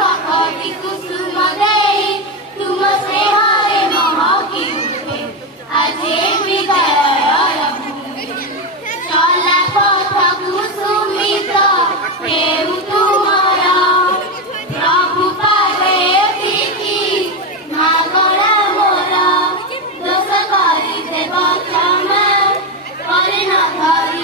कवि कुसुम देई तुम स्नेहरे महकी उठे आजे विद्यालय भूमि चला पथ कुसुमित हेउ तुमरा प्रभु पादे टिकी मागणा मोरा दोष करी देव क्षमा करि न धरि